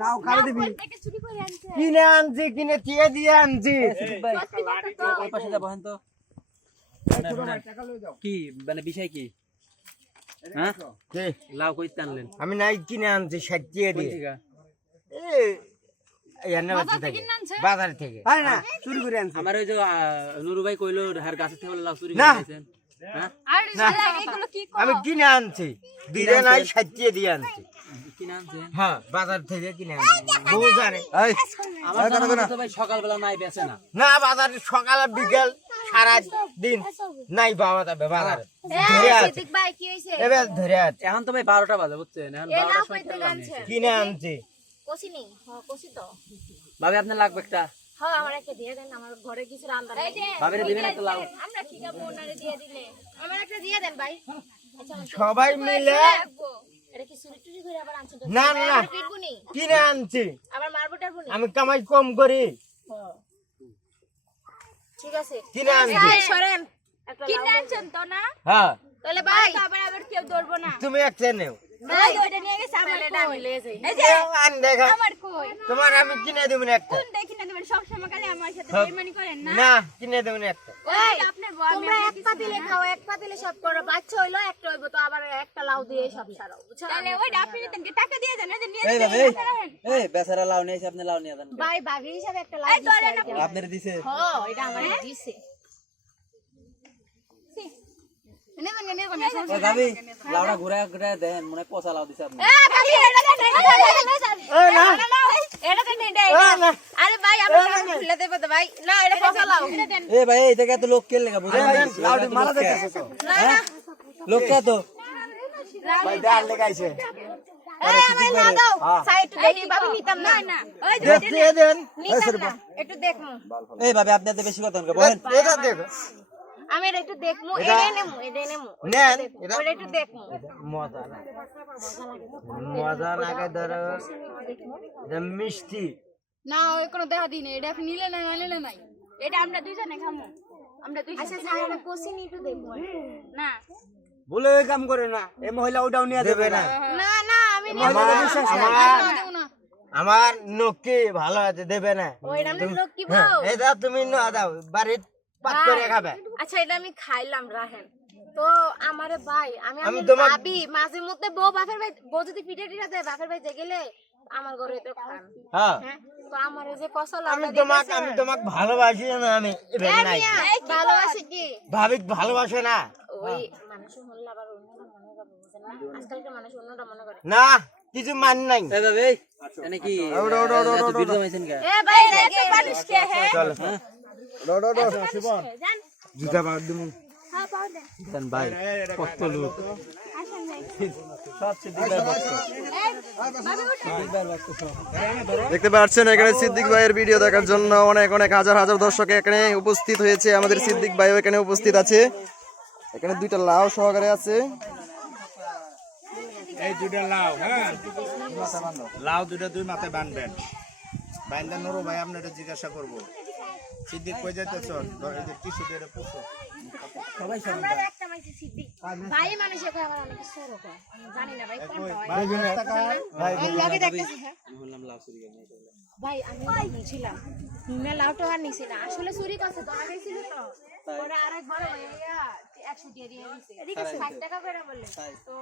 নাও খারে দিবি কিনে আনছি কিনে দিয়ে দিয়ে আনছি ওই পাশে যাবো হেন তো কি মানে বিষয় কি হ্যাঁ কে লাউ কইতে আনলেন আমি নাই কিনে আনছি 60 দিয়ে দিয়ে বাজার থেকে আরে না চুরি করে আনছি আমার ওই যে নুরু ভাই কইলো হার গাছে থেকে লাউ চুরি না। করে আনছেন হ্যাঁ আমি কিনে আনছি দিলে নাই 60 দিয়ে আনছি কিনে আনছেন হ্যাঁ বাজার থেকে কিনে আনছি বউ জানে আমার জানা মতে তো ভাই সকালবেলা নাই বেচে না না বাজার সকাল বিকেল সারা দিন নাই পাওয়া যাবে বাজারে ধরে আছে ভাই কি হইছে এবার ধরে আছে এখন তো ভাই 12টা বাজে বুঝছেন এখন 12টার সময় খেলা নেই কিনে আনছি কষি নেই কষি তো ভাবি আপনার লাগবে একটা হ্যাঁ আমার একটা দিয়ে দেন আমার ঘরে কিছু রান্না নাই ভাবিরে দিবেন একটা লাউ আমরা কি খাবো ওনারে দিয়ে দিলে আমার একটা দিয়ে দেন ভাই আচ্ছা সবাই মিলে এটা কি চুরি টুরি করে আবার আনছেন না না পিটবুনি কিনে আনছি আবার মারবো টারবুনি আমি কামাই কম করি ঠিক আছে কিনে আনছি এই সরেন কিনে আনছেন তো না হ্যাঁ তাহলে ভাই আবার কেউ ধরবো না তুমি একটা নেও ভাই ওইটা নিয়ে গেছে আমার এটা আমি লয়ে যাই এই যে আন দেখা আমার কই তোমার আমি কিনে দেব না একটা কোন দেখি না তুমি সব সময় খালি আমার সাথে বেইমানি করেন না না কিনে দেব না একটা ওই আপনার বউ তোমরা এক পা দিলে খাও এক পা দিলে সব করো বাচ্চা হইলো একটা হইবো তো আবার একটা লাউ দিয়ে সব ছাড়াও বুঝছো তাহলে ওইটা আপনি নিতেন কি টাকা দিয়ে দেন এই যে নিয়ে এই ভাবি এই বেচারা লাউ নিয়েছে আপনি লাউ নিয়ে দেন ভাই ভাবি হিসাবে একটা লাউ দিছে আপনারে দিছে হ্যাঁ এটা আমারে দিছে ওই ভাবি লাউটা ঘুরে ঘুরে দেন মনে হয় পচা লাউ দিছে আপনি আরে ভাই আমরা খুলে দেব তো ভাই না এটা পচা লাউ এ ভাই এই জায়গায় তো লোক কে লাগা বুঝেন লাউডি মালা দেখাছে তো না না লোক কে তো ভাই ডাল লেগাইছে এই ভাই না দাও সাইড দেখি ভাবি নিতাম না না ওই যে দিয়ে দেন নিতাম না একটু দেখমু এই ভাবি আপনি এত বেশি কথা বলেন এটা দেখো আমি একটু দেখমু এটাই নেমু নেন এটা ওটা একটু দেখমু মজা না মজা লাগে ধরো এটা মিষ্টি না ওই কোনো দেখা দিই না এটা আপনি নিলে না নিলে নাই এটা আমরা দুইজনে খামু আমরা দুইজনে আচ্ছা সারা কোসিনি একটু দেখবো না বলে কাম করে না এই মহিলা ওটাও নিয়ে দেবে না না না আমি আমার নকি ভালো আছে দেবে না ওই নামে লোক কি বউ এটা তুমি না দাও বাড়ির পাক করে খাবে আচ্ছা এটা আমি খাইলাম রাহেন তো আমারে ভাই আমি আমি আমি তোমাকে- ভাবি মাঝে মধ্যে বউ বাপের ভাই বউ যদি পিঠে টিটা দেয় বাপের ভাই গেলে আমার ঘরে তো খান হ্যাঁ হ্যাঁ তো আমার এই যে কসল আমি তোমাকে ভালোবাসি না আমি এভাবে নাই ভালোবাসি কি ভাবি ভালোবাসে না ওই মানুষ হল আবার অন্যটা মনে করে বুঝেন না আজকালকার মানুষ অন্যটা মনে করে না কিছু মান নাই এই ভাবি এনে কি এত ভিড় জমাইছেন কে এ ভাই রেগে মানুষ কে হে চলো শিবন জান জুতা বাদ দিমু হ্যাঁ পাও দে দেন ভাই কত লোক আসেন ভাই সব সিদ্দিক ভাই দেখতে পাচ্ছেন এখানে সিদ্দিক ভাইয়ের ভিডিও দেখার জন্য অনেক অনেক হাজার হাজার দর্শক এখানে উপস্থিত হয়েছে আমাদের সিদ্দিক ভাইও এখানে উপস্থিত আছে এখানে দুইটা লাউ সহকারে আছে এই দুইটা লাউ হ্যাঁ লাউ দুইটা দুই মাথায় বানবেন বাইন্দা নুরু ভাই আপনারা জিজ্ঞাসা করবো সিদ্দিক কই যাইতেছ এই যে টিস্যু দিয়ে পুষো সবাই আমরা একটা মাইছি সিদ্ধি ভাই মানুষে কয় আমার অনেক সরো কয় জানি না ভাই কোনটা হয় ভাই লগে দেখতেছি হ্যাঁ বললাম লাউ চুরি করে নিয়ে চলে ভাই আমি নিছিলাম নিমে লাউটা আর নিছি না আসলে চুরি করছে ধরা গেছিল তো ওরা আরেক বড় ভাইয়া 100 দিয়ে দিয়েছে 60 টাকা করে বললে তো